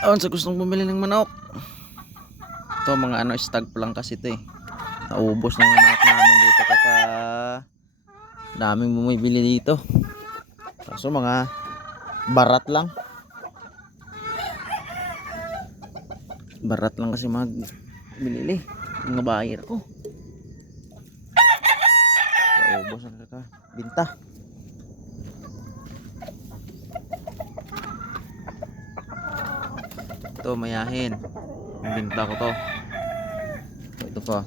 Sa gustong bumili ng manok, ito mga stag pa lang kasi ito eh. Naubos ng manok namin dito kaka daming bumibili dito. So mga barat lang kasi magbili mga buyer ko. Naubos ang kakabinta. Ito mayahin, ang binta ko to. Ito pa,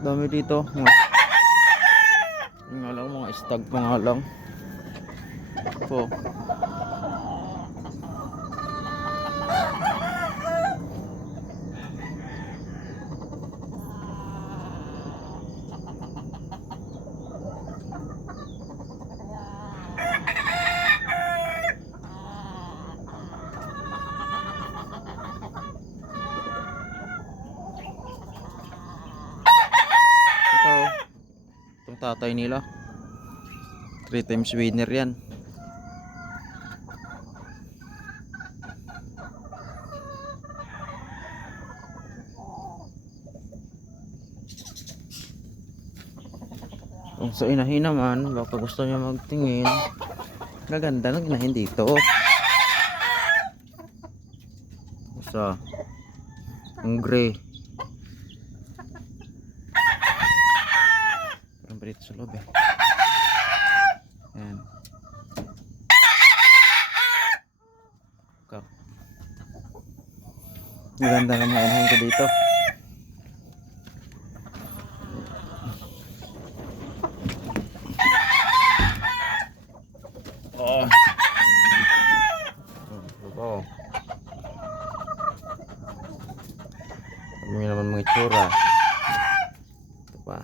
dami dito mga stag pa nga lang po. Itong tatay nila 3 times winner yan. Kung sa inahin naman, baka gusto niya magtingin, gaganda ng inahin dito. Basta ang gray ang brito sa loob eh. Ayan. Maganda ng mga inahin ko dito. Ano naman mga itsura. Ito pa.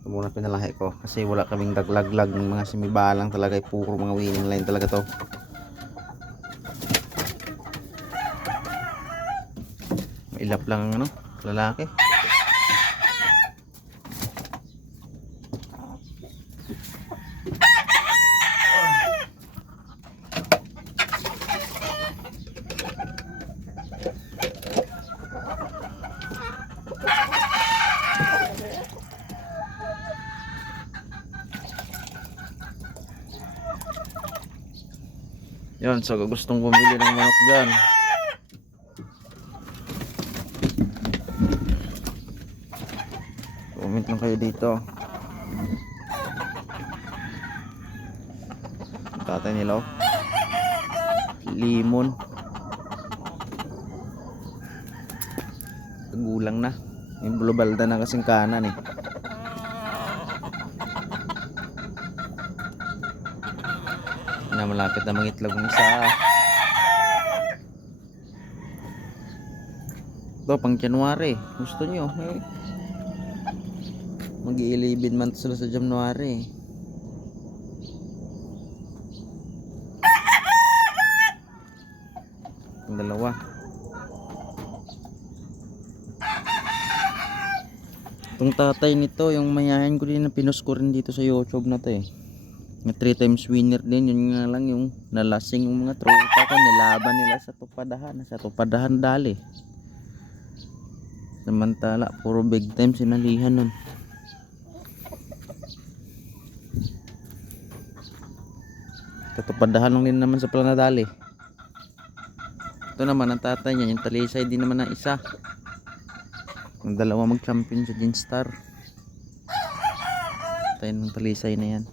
Ito muna pinalahi ko kasi wala kaming daglaglag ng mga simibalang talaga, puro mga winning line talaga to. Mailap lang ang lalaki. Yan, so gustong bumili ng manok dyan, comment lang kayo dito. Tatay nila limon, gulang na, yung bulubalda na kasing kanan eh. Na malapit na mangitlog ng isa. Ito pang January, gusto nyo mag-i-11 months sila sa January. Ang dalawa. Itong tatay nito, yung mayahin ko din na pinost ko rin dito sa YouTube na to eh. 3 times winner din, yun nga lang yung nalasing yung mga tropa ko, nilaban nila sa tupadahan dali. Samantala puro big time sinalihan nun. Katupadahan lang din naman sa planadali. Ito naman ang tatay niya, yung talisay din naman ng isa. Ang dalawa mag champion sa Dinstar. Tayo ng talisay na yan.